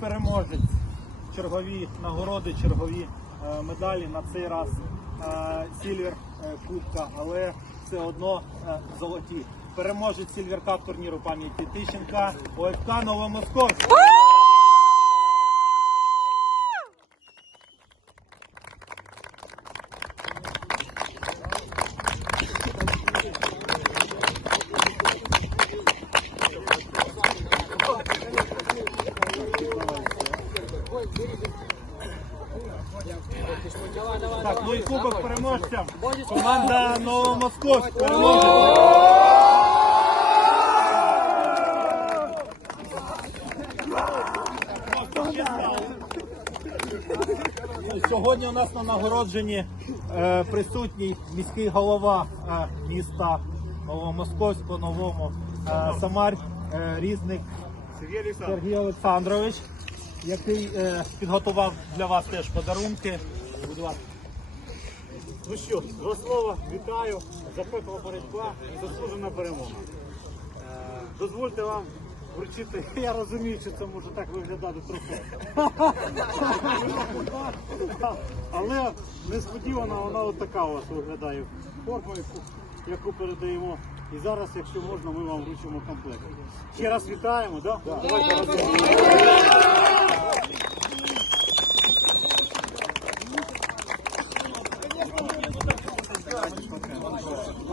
переможець. Чергові нагороди, чергові е, медалі на цей раз Сільвер е, Кубка, але все одно е, золоті. Переможець Сільвер Кап турніру пам'яті Тищенка, ОФК Новомосковськ. Так, ну і кубок переможцям. Команда Новомосковськ переможе. Ну, Сьогодні у нас на нагородженні е, присутній міський голова е, міста Новомосковського новому е, Самар е, Різник Сергій Олександрович, який е, підготував для вас теж подарунки. Будь ласка. Ну що, два слова, вітаю, запекла боротьба і заслужена перемога. Е, Дозвольте вам вручити, я розумію, що це може так виглядати трохи. Але несподівано вона от така у вас виглядає форма, яку, яку передаємо. І зараз, якщо можна, ми вам вручимо комплект. Ще раз вітаємо, да? Давайте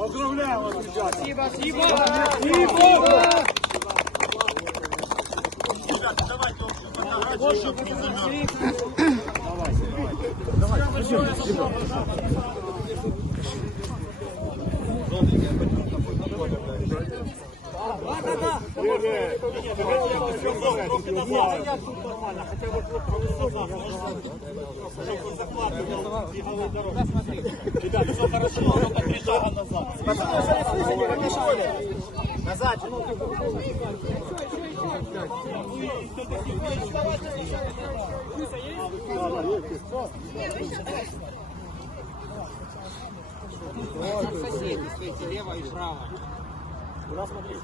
Поздравляем вас, ребята! Спасибо, спасибо! Спасибо! Давай, давай! Давай, давай! Ребята, все хорошо, но по три шага назад. Потому что не слышите, помешали. Назад. Соседи, стойте лево и право. Куда смотреть?